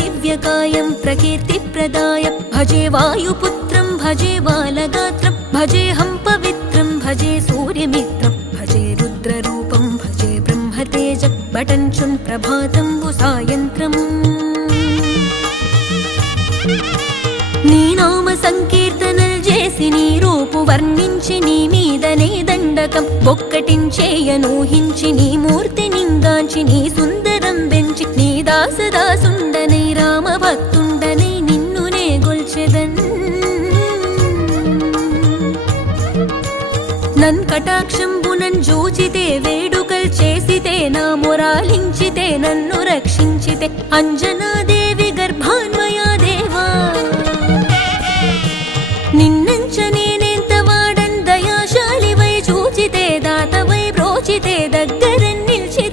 दिव्यकायं प्रकीर्तिप्रदाय भजे वायुपुत्रं भजे बालगात्रं भजेऽहं पवित्रं भजे सूर्यमित्रं भजे रुद्ररूपं भजे ब्रह्मतेज बटञ्चुन् प्रभातं सायन्त्रम् నీ నామ సంకీర్తనలు చేసి నీ రూపు వర్ణించి నీ మీదనే దండకం ఒక్కటించేయనూహించి నీ మూర్తి నింగాంచి నీ సుందరం పెంచి నీ దాసదాసుండనై రామభక్తుండనై నిన్నునే గొల్చెదన్ నన్ కటాక్షంబునన్ జూచితే వేడుకల్ చేసితే నా మొరాలించితే నన్ను రక్షించితే అంజనాదే